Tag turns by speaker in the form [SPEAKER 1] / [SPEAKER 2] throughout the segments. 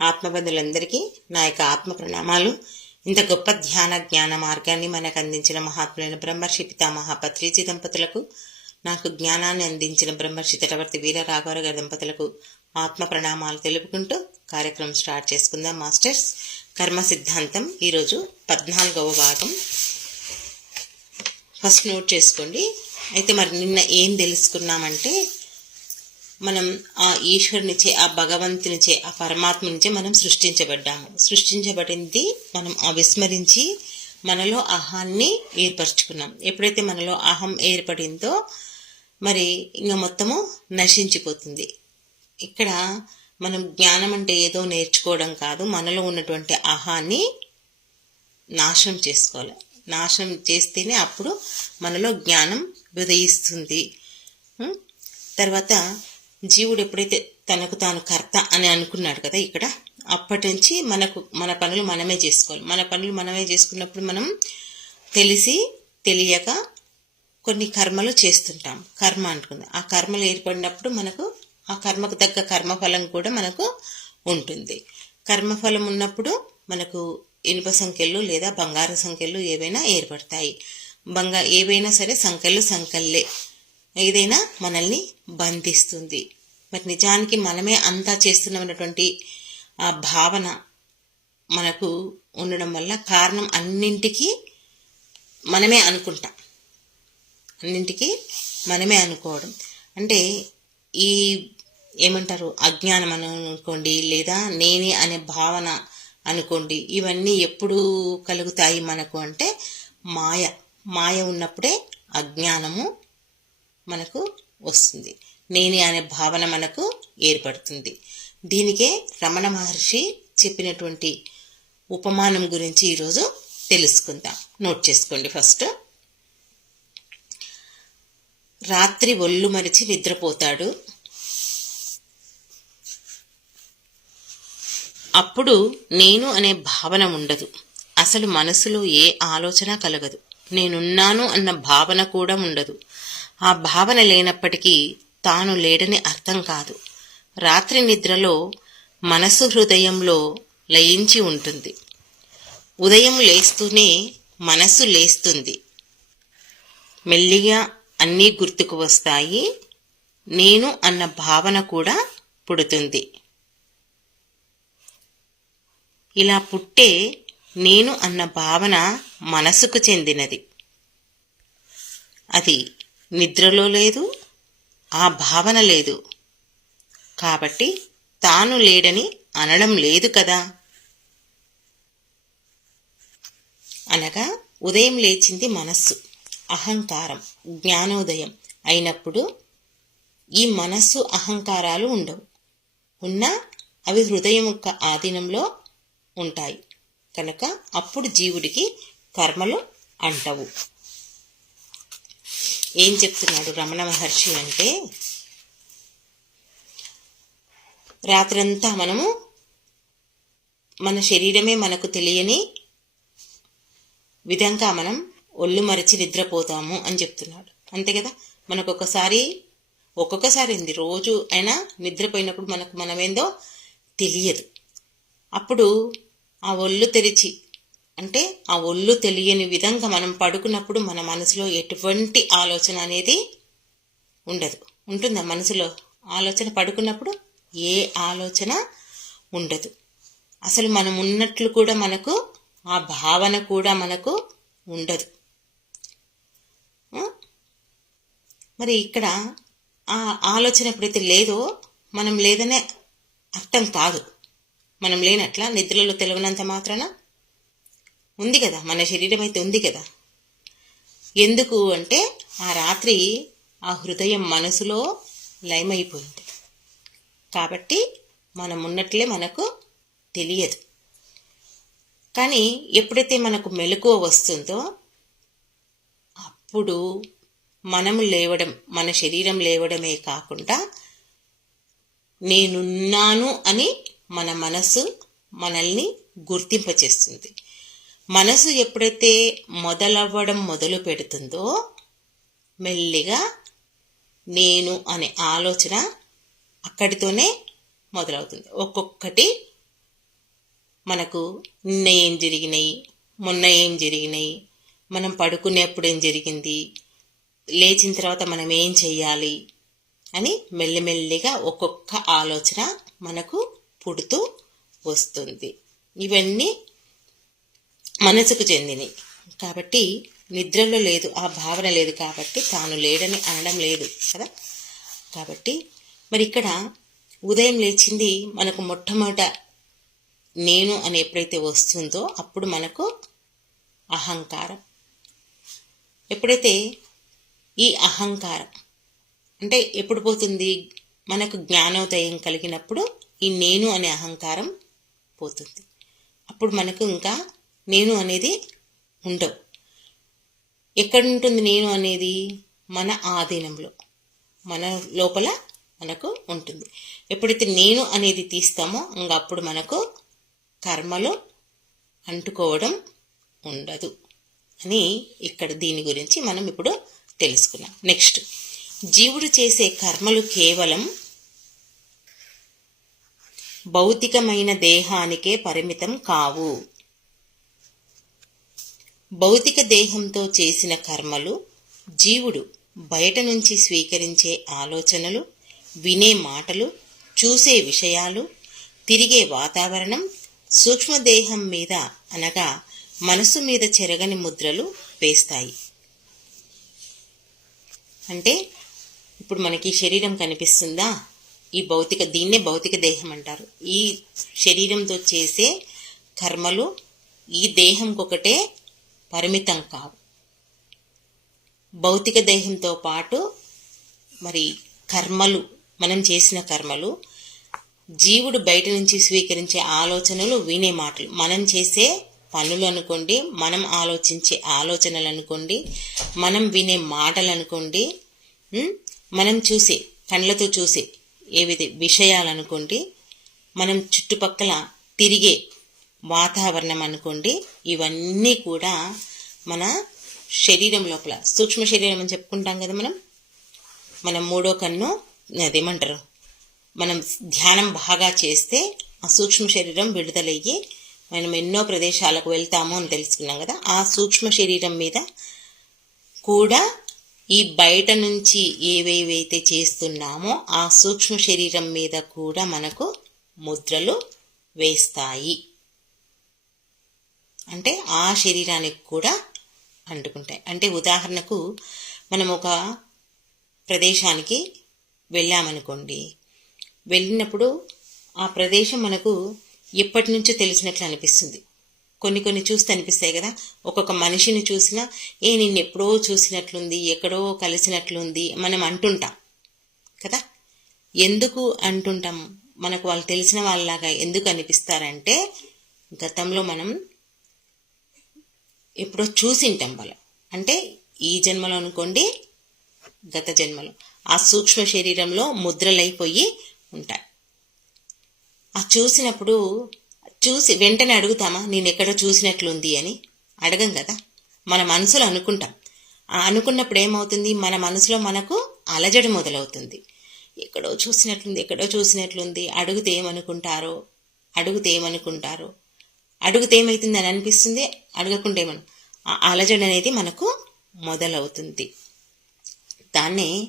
[SPEAKER 1] ఆత్మబంధులందరికీ నా యొక్క ఆత్మ ప్రణామాలు. ఇంత గొప్ప ధ్యాన జ్ఞాన మార్గాన్ని మనకు అందించిన మహాత్ములైన బ్రహ్మర్షి పితామహ పత్రిజీ దంపతులకు నాకు జ్ఞానాన్ని అందించిన బ్రహ్మర్షి తటవర్తి వీర రాఘవర గారి దంపతులకు ఆత్మ ప్రణామాలు తెలుపుకుంటూ కార్యక్రమం స్టార్ట్ చేసుకుందాం మాస్టర్స్. కర్మ సిద్ధాంతం ఈరోజు పద్నాలుగవ భాగం. ఫస్ట్ నోట్ చేసుకోండి. అయితే మరి నిన్న ఏం తెలుసుకున్నామంటే మనం ఆ ఈశ్వరునిచే ఆ భగవంతునిచే ఆ పరమాత్మ నుంచే మనం సృష్టించబడ్డాము. సృష్టించబడింది మనం ఆ విస్మరించి మనలో అహాన్ని ఏర్పరచుకున్నాం. ఎప్పుడైతే మనలో అహం ఏర్పడిందో మరి ఇంకా మొత్తము నశించిపోతుంది. ఇక్కడ మనం జ్ఞానం అంటే ఏదో నేర్చుకోవడం కాదు మనలో ఉన్నటువంటి అహాన్ని నాశనం చేసుకోవాలి. నాశనం చేస్తేనే అప్పుడు మనలో జ్ఞానం ఉదయిస్తుంది. తర్వాత జీవుడు ఎప్పుడైతే తనకు తాను కర్త అని అనుకున్నాడు కదా ఇక్కడ అప్పటి నుంచి మనకు మన పనులు మనమే చేసుకోవాలి. మన పనులు మనమే చేసుకున్నప్పుడు మనం తెలిసి తెలియక కొన్ని కర్మలు చేస్తుంటాం. కర్మ అనుకుంది. ఆ కర్మలు ఏర్పడినప్పుడు మనకు ఆ కర్మకు తగ్గ కర్మఫలం కూడా మనకు ఉంటుంది. కర్మఫలం ఉన్నప్పుడు మనకు ఇనుప సంఖ్యలు లేదా బంగారు సంఖ్యలు ఏవైనా ఏర్పడతాయి. బంగా ఏవైనా సరే సంఖ్యలు సంఖ్యలే ఏదైనా మనల్ని బంధిస్తుంది. మరి నిజానికి మనమే అంతా చేస్తున్నామన్నటువంటి ఆ భావన మనకు ఉండడం వల్ల కారణం అన్నింటికీ మనమే అనుకుంటాం. అన్నింటికి మనమే అనుకోవడం. అంటే ఈ ఏమంటారు? అజ్ఞానం అనుకోండి లేదా నేనే అనే భావన అనుకోండి ఇవన్నీ ఎప్పుడు కలుగుతాయి మనకు అంటే మాయ. మాయ ఉన్నప్పుడే అజ్ఞానము మనకు వస్తుంది. నేనే అనే భావన మనకు ఏర్పడుతుంది. దీనికే రమణ మహర్షి చెప్పినటువంటి ఉపమానం గురించి ఈరోజు తెలుసుకుందాం. నోట్ చేసుకోండి ఫస్ట్. రాత్రి ఒళ్ళు మరిచి నిద్రపోతాడు. అప్పుడు నేను అనే భావన ఉండదు. అసలు మనసులో ఏ ఆలోచన కలగదు. నేనున్నాను అన్న భావన కూడా ఉండదు. ఆ భావన లేనప్పటికీ తాను లేడని అర్థం కాదు. రాత్రి నిద్రలో మనసు హృదయంలో లయించి ఉంటుంది. ఉదయం లేస్తూనే మనసు లేస్తుంది. మెల్లిగా అన్నీ గుర్తుకు వస్తాయి. నేను అన్న భావన కూడా పుడుతుంది. ఇలా పుట్టే నేను అన్న భావన మనసుకు చెందినది. అది నిద్రలో లేదు ఆ భావన లేదు. కాబట్టి తాను లేడని అనడం లేదు కదా. అనగా ఉదయం లేచింది మనస్సు. అహంకారం జ్ఞానోదయం అయినప్పుడు ఈ మనస్సు అహంకారాలు ఉండవు. ఉన్నా అవి హృదయం యొక్క ఆధీనంలో ఉంటాయి. కనుక అప్పుడు జీవుడికి కర్మలు అంటవు. ఏం చెప్తున్నాడు రమణ మహర్షి అంటే రాత్రంతా మనము మన శరీరమే మనకు తెలియని విధంగా మనం ఒళ్ళు మరిచి నిద్రపోతాము అని చెప్తున్నాడు. అంతే కదా? మనకు ఒకసారి ఒక్కొక్కసారి ఏంది? రోజు అయినా నిద్రపోయినప్పుడు మనకు మనమేందో తెలియదు. అప్పుడు ఆ ఒళ్ళు తెరిచి అంటే ఆ ఒళ్ళు తెలియని విధంగా మనం పడుకున్నప్పుడు మన మనసులో ఎటువంటి ఆలోచన అనేది ఉండదు. ఉంటుందా మనసులో ఆలోచన? పడుకున్నప్పుడు ఏ ఆలోచన ఉండదు. అసలు మనం ఉన్నట్లు కూడా మనకు ఆ భావన కూడా మనకు ఉండదు. మరి ఇక్కడ ఆ ఆలోచన ఎప్పుడైతే లేదో మనం లేదనే అర్థం కాదు. మనం లేనట్ల నిద్రలో తెలియనంత మాత్రాన ఉంది కదా మన శరీరం అయితే ఉంది కదా. ఎందుకు అంటే ఆ రాత్రి ఆ హృదయం మనసులో లయమైపోయింది. కాబట్టి మనం ఉన్నట్లే మనకు తెలియదు. కానీ ఎప్పుడైతే మనకు మెలకువ వస్తుందో అప్పుడు మనము లేవడం మన శరీరం లేవడమే కాకుండా నేనున్నాను అని మన మనసు మనల్ని గుర్తింపచేస్తుంది. మనసు ఎప్పుడైతే మొదలవ్వడం మొదలు పెడుతుందో మెల్లిగా నేను అనే ఆలోచన అక్కడితోనే మొదలవుతుంది. ఒక్కొక్కటి మనకు నిన్న ఏం జరిగినాయి మొన్న ఏం జరిగినాయి మనం పడుకునేప్పుడు ఏం జరిగింది లేచిన తర్వాత మనం ఏం చెయ్యాలి అని మెల్లిమెల్లిగా ఒక్కొక్క ఆలోచన మనకు పుడుతూ వస్తుంది. ఇవన్నీ మనసుకు చెందిని కాబట్టి నిద్రలో లేదు ఆ భావన లేదు కాబట్టి తాను లేడని అనడం లేదు కదా? కాబట్టి మరి ఇక్కడ ఉదయం లేచింది మనకు మొట్టమొదట నేను అని ఎప్పుడైతే వస్తుందో అప్పుడు మనకు అహంకారం. ఎప్పుడైతే ఈ అహంకారం అంటే ఎప్పుడు పోతుంది? మనకు జ్ఞానోదయం కలిగినప్పుడు ఈ నేను అనే అహంకారం పోతుంది. అప్పుడు మనకు ఇంకా నేను అనేది ఉండవు. ఎక్కడ ఉంటుంది నేను అనేది? మన ఆధీనంలో. మన లోపల మనకు ఉంటుంది. ఎప్పుడైతే నేను అనేది తీస్తామో ఇంకా అప్పుడు మనకు కర్మలు అంటుకోవడం ఉండదు అని ఇక్కడ దీని గురించి మనం ఇప్పుడు తెలుసుకున్నాం. నెక్స్ట్ జీవుడు చేసే కర్మలు కేవలం భౌతికమైన దేహానికే పరిమితం కావు. భౌతిక దేహంతో చేసిన కర్మలు జీవుడు బయట నుంచి స్వీకరించే ఆలోచనలు వినే మాటలు చూసే విషయాలు తిరిగే వాతావరణం సూక్ష్మదేహం మీద అనగా మనసు మీద చెరగని ముద్రలు వేస్తాయి. అంటే ఇప్పుడు మనకి శరీరం కనిపిస్తుందా? ఈ భౌతిక దీన్నే భౌతిక దేహం అంటారు. ఈ శరీరంతో చేసే కర్మలు ఈ దేహంకొకటే పరిమితం కావు. భౌతిక దేహంతో పాటు మరి కర్మలు మనం చేసిన కర్మలు జీవుడు బయట నుంచి స్వీకరించే ఆలోచనలు వినే మాటలు. మనం చేసే పనులు అనుకోండి మనం ఆలోచించే ఆలోచనలు అనుకోండి మనం వినే మాటలు అనుకోండి మనం చూసే కళ్ళతో చూసే ఏ విషయాలు అనుకోండి మనం చుట్టుపక్కల తిరిగే వాతావరణం అనుకోండి ఇవన్నీ కూడా మన శరీరం లోపల సూక్ష్మ శరీరం అని చెప్పుకుంటాం కదా మనం? మనం మూడో కన్ను అదేమంటారు? మనం ధ్యానం బాగా చేస్తే ఆ సూక్ష్మ శరీరం విడుదలయ్యి మనం ఎన్నో ప్రదేశాలకు వెళ్తాము అని తెలుసుకున్నాం కదా? ఆ సూక్ష్మ శరీరం మీద కూడా ఈ బయట నుంచి ఏవేవైతే చేస్తున్నామో ఆ సూక్ష్మ శరీరం మీద కూడా మనకు ముద్రలు వేస్తాయి. అంటే ఆ శరీరానికి కూడా అంటుకుంటాయి. అంటే ఉదాహరణకు మనం ఒక ప్రదేశానికి వెళ్ళామనుకోండి. వెళ్ళినప్పుడు ఆ ప్రదేశం మనకు ఎప్పటి నుంచో తెలిసినట్లు అనిపిస్తుంది. కొన్ని కొన్ని చూస్తే అనిపిస్తాయి కదా. ఒక్కొక్క మనిషిని చూసినా ఏ నిన్ను ఎప్పుడో చూసినట్లుంది ఎక్కడో కలిసినట్లుంది మనం అంటుంటాం కదా. ఎందుకు అంటుంటాం? మనకు వాళ్ళు తెలిసిన వాళ్ళలాగా ఎందుకు అనిపిస్తారంటే గతంలో మనం ఎప్పుడో చూసింటాం వాళ్ళు. అంటే ఈ జన్మలో అనుకోండి గత జన్మలో. ఆ సూక్ష్మ శరీరంలో ముద్రలైపోయి ఉంటాయి. ఆ చూసినప్పుడు చూసి వెంటనే అడుగుతామా నేను ఎక్కడో చూసినట్లుంది అని. అడగం కదా. మన మనసులో అనుకుంటాం. ఆ అనుకున్నప్పుడు ఏమవుతుంది? మన మనసులో మనకు అలజడి మొదలవుతుంది. ఎక్కడో చూసినట్లుంది ఎక్కడో చూసినట్లుంది అడుగుతే ఏమనుకుంటారో అడుగుతే ఏమనుకుంటారో అడుగుతే ఏమవుతుంది అని అనిపిస్తుంది? అడగకుండా ఏమను. ఆ అలజడి అనేది మనకు మొదలవుతుంది. దాన్నే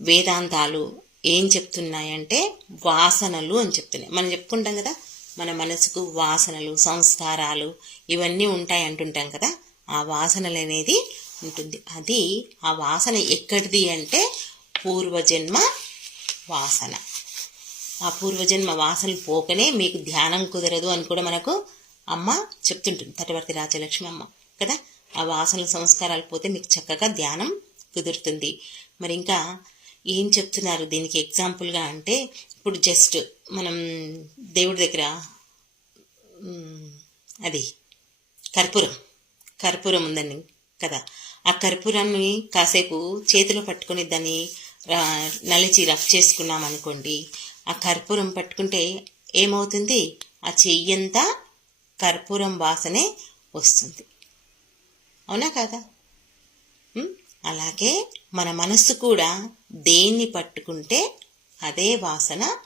[SPEAKER 1] వేదాంతాలు ఏం చెప్తున్నాయంటే వాసనలు అని చెప్తున్నాయి. మనం చెప్పుకుంటాం కదా మన మనసుకు వాసనలు సంస్కారాలు ఇవన్నీ ఉంటాయి అంటుంటాం కదా ఆ వాసనలు అనేది ఉంటుంది. అది ఆ వాసన ఎక్కడిది అంటే పూర్వజన్మ వాసన. ఆ పూర్వజన్మ వాసనలు పోకనే మీకు ధ్యానం కుదరదు అని కూడా మనకు అమ్మ చెప్తుంటుంది. తటవర్తి రాజలక్ష్మి అమ్మ. కదా? ఆ వాసనల సంస్కారాలు పోతే మీకు చక్కగా ధ్యానం కుదురుతుంది. మరి ఇంకా ఏం చెప్తున్నారు? దీనికి ఎగ్జాంపుల్గా అంటే ఇప్పుడు జస్ట్ మనం దేవుడి దగ్గర అది కర్పూరం. కర్పూరం ఉందండి కదా? ఆ కర్పూరాన్ని కాసేపు చేతిలో పట్టుకుని దాన్ని నలిచి రఫ్ చేసుకున్నాం అనుకోండి ఆ కర్పూరం పట్టుకుంటే ఏమవుతుంది? ఆ చెయ్యంతా కర్పూరం వాసనే వస్తుంది. అవునా కదా? అలాగే మన మనస్సు కూడా దేన్ని పట్టుకుంటే అదే వాసన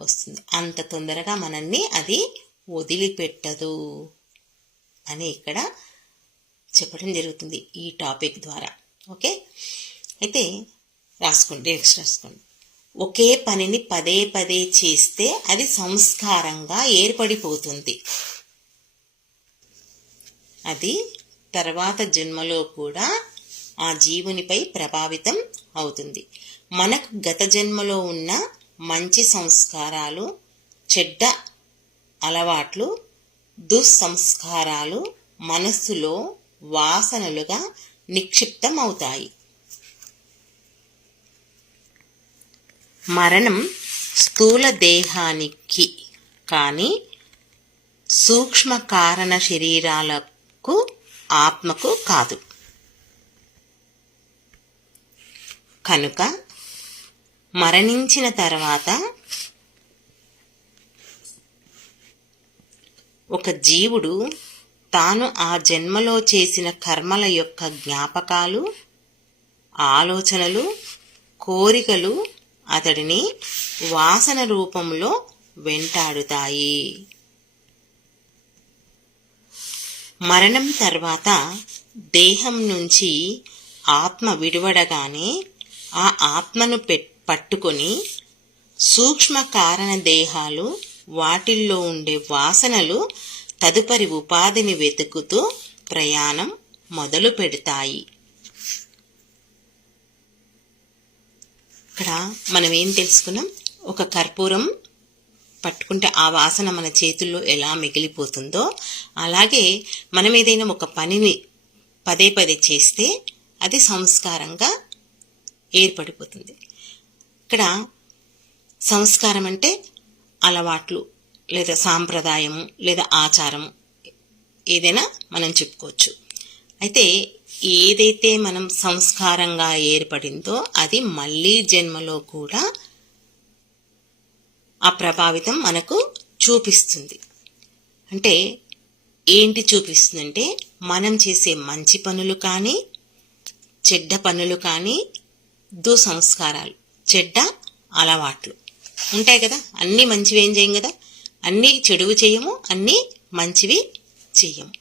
[SPEAKER 1] వస్తుంది. అంత తొందరగా మనల్ని అది వదిలిపెట్టదు అని ఇక్కడ చెప్పడం జరుగుతుంది ఈ టాపిక్ ద్వారా. ఓకే? అయితే రాసుకోండి నెక్స్ట్ రాసుకోండి. ఒకే పనిని పదే పదే చేస్తే అది సంస్కారంగా ఏర్పడిపోతుంది. అది తర్వాత జన్మలో కూడా ఆ జీవునిపై ప్రభావితం అవుతుంది. మనకు గత జన్మలో ఉన్న మంచి సంస్కారాలు చెడ్డ అలవాట్లు దుస్సంస్కారాలు మనస్సులో వాసనలుగా నిక్షిప్తం అవుతాయి మరణం స్థూల దేహానికి కానీ సూక్ష్మ కారణ శరీరాలకు ఆత్మకు కాదు. కనుక మరణించిన తర్వాత ఒక జీవుడు తాను ఆ జన్మలో చేసిన కర్మల యొక్క జ్ఞాపకాలు ఆలోచనలు కోరికలు అతడిని వాసన రూపంలో వెంటాడుతాయి. మరణం తర్వాత దేహం నుంచి ఆత్మ విడివడగానే ఆ ఆత్మను పట్టుకొని సూక్ష్మ కారణ దేహాలు వాటిల్లో ఉండే వాసనలు తదుపరి ఉపాధిని వెతుకుతూ ప్రయాణం మొదలు పెడతాయి. ఇక్కడ మనం ఏం తెలుసుకున్నాం? ఒక కర్పూరం పట్టుకుంటే ఆ వాసన మన చేతుల్లో ఎలా మిగిలిపోతుందో అలాగే మనం ఏదైనా ఒక పనిని పదే పదే చేస్తే అది సంస్కారంగా ఏర్పడిపోతుంది. ఇక్కడ సంస్కారం అంటే అలవాట్లు లేదా సాంప్రదాయము లేదా ఆచారము ఏదైనా మనం చెప్పుకోవచ్చు. అయితే ఏదైతే మనం సంస్కారంగా ఏర్పడిందో అది మళ్ళీ జన్మలో కూడా ఆ ప్రభావితం మనకు చూపిస్తుంది. అంటే ఏంటి చూపిస్తుందంటే మనం చేసే మంచి పనులు కానీ చెడ్డ పనులు కానీ దుసంస్కారాలు చెడ్డ అలవాట్లు. ఉంటాయి కదా? అన్నీ మంచివి ఏం చేయం కదా? అన్నీ చెడువు చేయము అన్నీ మంచివి చెయ్యము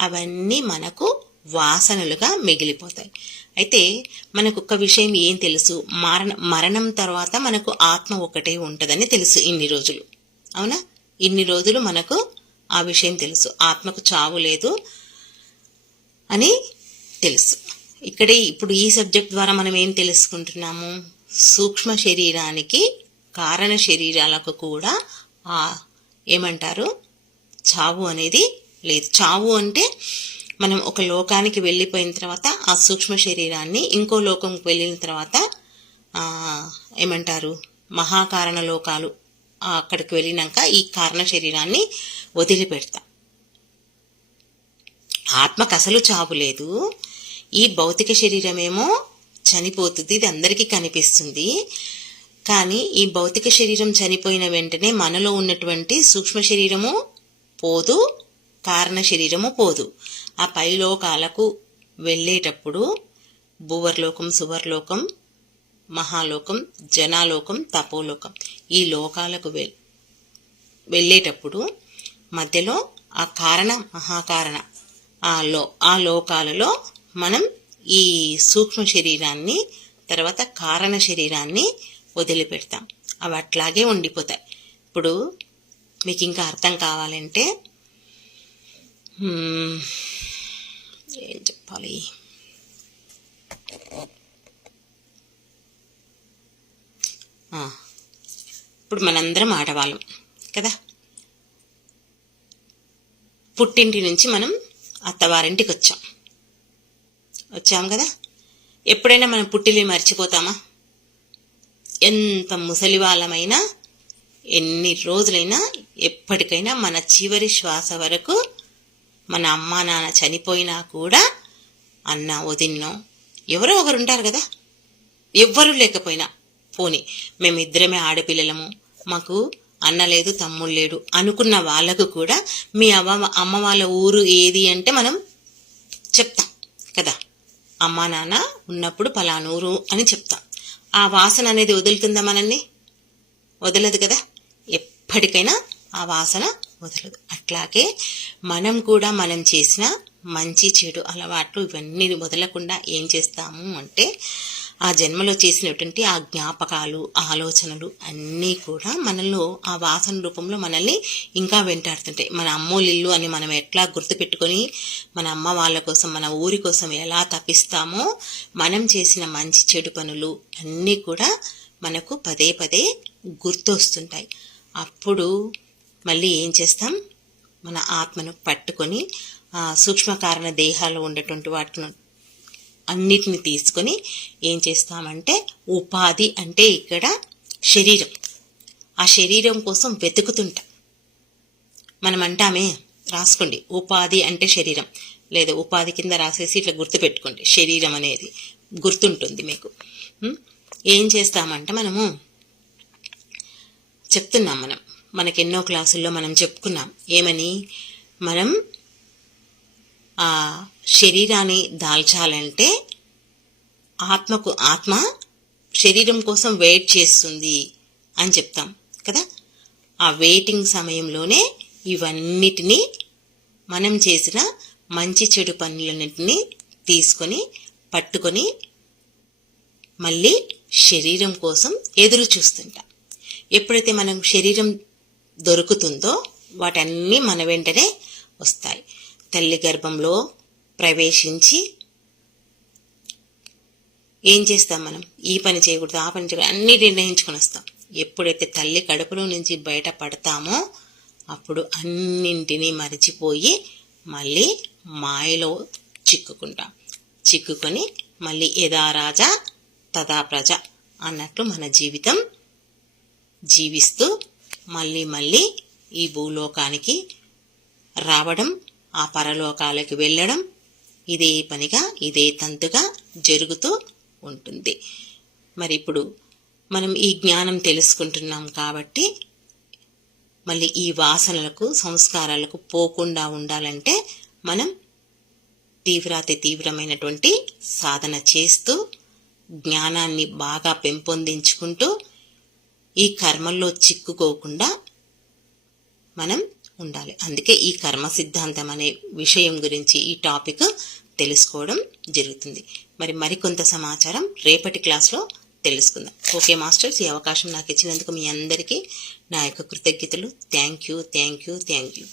[SPEAKER 1] అవన్నీ మనకు వాసనలుగా మిగిలిపోతాయి. అయితే మనకు ఒక విషయం ఏం తెలుసు? మరణ మరణం తర్వాత మనకు ఆత్మ ఒకటే ఉంటుందని తెలుసు ఇన్ని రోజులు. అవునా? ఇన్ని రోజులు మనకు ఆ విషయం తెలుసు. ఆత్మకు చావు లేదు అని తెలుసు. ఇక్కడే ఇప్పుడు ఈ సబ్జెక్ట్ ద్వారా మనం ఏం తెలుసుకుంటున్నాము? సూక్ష్మ శరీరానికి కారణ శరీరాలకు కూడా ఏమంటారు? చావు అనేది లేదు. చావు అంటే మనం ఒక లోకానికి వెళ్ళిపోయిన తర్వాత ఆ సూక్ష్మ శరీరాన్ని ఇంకో లోకంకి వెళ్ళిన తర్వాత ఏమంటారు మహాకారణ లోకాలు అక్కడికి వెళ్ళినాక ఈ కారణ శరీరాన్ని వదిలిపెడతా. ఆత్మకు అసలు చావు లేదు. ఈ భౌతిక శరీరమేమో చనిపోతుంది ఇది అందరికీ కనిపిస్తుంది. కానీ ఈ భౌతిక శరీరం చనిపోయిన వెంటనే మనలో ఉన్నటువంటి సూక్ష్మ శరీరము పోదు కారణ శరీరము పోదు. ఆ పైలోకాలకు వెళ్ళేటప్పుడు భూవర్లోకం సువర్లోకం మహాలోకం జనాలోకం తపోలోకం ఈ లోకాలకు వె వెళ్ళేటప్పుడు మధ్యలో ఆ కారణ మహాకారణ ఆ లో ఆ లోకాలలో మనం ఈ సూక్ష్మ శరీరాన్ని తర్వాత కారణ శరీరాన్ని వదిలిపెడతాం. అవి అట్లాగే ఉండిపోతాయి. ఇప్పుడు మీకు ఇంకా అర్థం కావాలంటే Hmm. ఏం చెప్పాలి? ఇప్పుడు మనందరం ఆడవాళ్ళం కదా? పుట్టింటి నుంచి మనం అత్తవారింటికి వచ్చాం వచ్చాం కదా? ఎప్పుడైనా మనం పుట్టిల్ని మర్చిపోతామా? ఎంత ముసలి వాళ్ళమైనా ఎన్ని రోజులైనా ఎప్పటికైనా మన చివరి శ్వాస వరకు మన అమ్మ నాన్న చనిపోయినా కూడా అన్న వదిన్నో ఎవరో ఒకరు ఉంటారు కదా? ఎవ్వరు లేకపోయినా. పోని మేమిద్దరమే ఆడపిల్లలము. మాకు అన్న లేదు తమ్ముడు లేడు అనుకున్న వాళ్ళకు కూడా మీ అవ్వ అమ్మ వాళ్ళ ఊరు ఏది అంటే మనం చెప్తాం కదా? అమ్మ నాన్న ఉన్నప్పుడు పలానూరు అని చెప్తాం. ఆ వాసన అనేది వదులుతుందా మనల్ని? వదలదు కదా? ఎప్పటికైనా ఆ వాసన వదలదు అట్లాగే మనం కూడా మనం చేసిన మంచి చెడు అలవాట్లు ఇవన్నీ వదలకుండా ఏం చేస్తాము అంటే ఆ జన్మలో చేసినటువంటి ఆ జ్ఞాపకాలు ఆలోచనలు అన్నీ కూడా మనలో ఆ వాసన రూపంలో మనల్ని ఇంకా వెంటాడుతుంటాయి. మన అమ్మోళ్ళిళ్ళు అని మనం ఎట్లా గుర్తుపెట్టుకొని మన అమ్మ వాళ్ళ కోసం మన ఊరి కోసం ఎలా తప్పిస్తామో మనం చేసిన మంచి చెడు పనులు అన్నీ కూడా మనకు పదే పదే గుర్తొస్తుంటాయి. అప్పుడు మళ్ళీ ఏం చేస్తాం? మన ఆత్మను పట్టుకొని సూక్ష్మ కారణ దేహాలు ఉండేటువంటి వాటిని అన్నిటిని తీసుకొని ఏం చేస్తామంటే ఉపాధి అంటే ఇక్కడ శరీరం. ఆ శరీరం కోసం వెతుకుతుంటాం. మనం అంటామే రాసుకోండి ఉపాధి అంటే శరీరం. లేదా ఉపాధి కింద రాసేసి ఇట్లా గుర్తుపెట్టుకోండి శరీరం అనేది గుర్తుంటుంది మీకు. ఏం చేస్తామంటే మనము చెప్తున్నాం మనం మనకెన్నో క్లాసుల్లో మనం చెప్పుకున్నాం. ఏమని? మనం ఆ శరీరాన్ని దాల్చాలంటే ఆత్మకు ఆత్మ శరీరం కోసం వెయిట్ చేస్తుంది అని చెప్తాం కదా? ఆ వెయిటింగ్ సమయంలోనే ఇవన్నిటినీ మనం చేసిన మంచి చెడు పనులన్నింటినీ తీసుకొని పట్టుకొని మళ్ళీ శరీరం కోసం ఎదురు చూస్తుంటాం. ఎప్పుడైతే మనం శరీరం దొరుకుతుందో వాటన్నీ మన వెంటనే వస్తాయి. తల్లి గర్భంలో ప్రవేశించి ఏం చేస్తాం మనం? ఈ పని చేయకూడదు ఆ పని చేయకూడదు అన్నీ నిర్ణయించుకొని వస్తాం. ఎప్పుడైతే తల్లి కడుపులో నుంచి బయట పడతామో అప్పుడు అన్నింటినీ మరిచిపోయి మళ్ళీ మాయలో చిక్కుకుంటాం. చిక్కుకొని మళ్ళీ యథా రాజా తదా ప్రజ అన్నట్లు మన జీవితం జీవిస్తూ మళ్ళీ మళ్ళీ ఈ భూలోకానికి రావడం ఆ పరలోకాలకి వెళ్ళడం ఇదే పనిగా ఇదే తంతుగా జరుగుతూ ఉంటుంది. మరి ఇప్పుడు మనం ఈ జ్ఞానం తెలుసుకుంటున్నాం కాబట్టి మళ్ళీ ఈ వాసనలకు సంస్కారాలకు పోకుండా ఉండాలంటే మనం తీవ్రాతి తీవ్రమైనటువంటి సాధన చేస్తూ జ్ఞానాన్ని బాగా పెంపొందించుకుంటూ ఈ కర్మల్లో చిక్కుకోకుండా మనం ఉండాలి. అందుకే ఈ కర్మ సిద్ధాంతం అనే విషయం గురించి ఈ టాపిక్ తెలుసుకోవడం జరుగుతుంది. మరి మరికొంత సమాచారం రేపటి క్లాస్లో తెలుసుకుందాం. ఓకే మాస్టర్స్ ఈ అవకాశం నాకు ఇచ్చినందుకు మీ అందరికీ నా యొక్క కృతజ్ఞతలు. Thank you thank you thank you.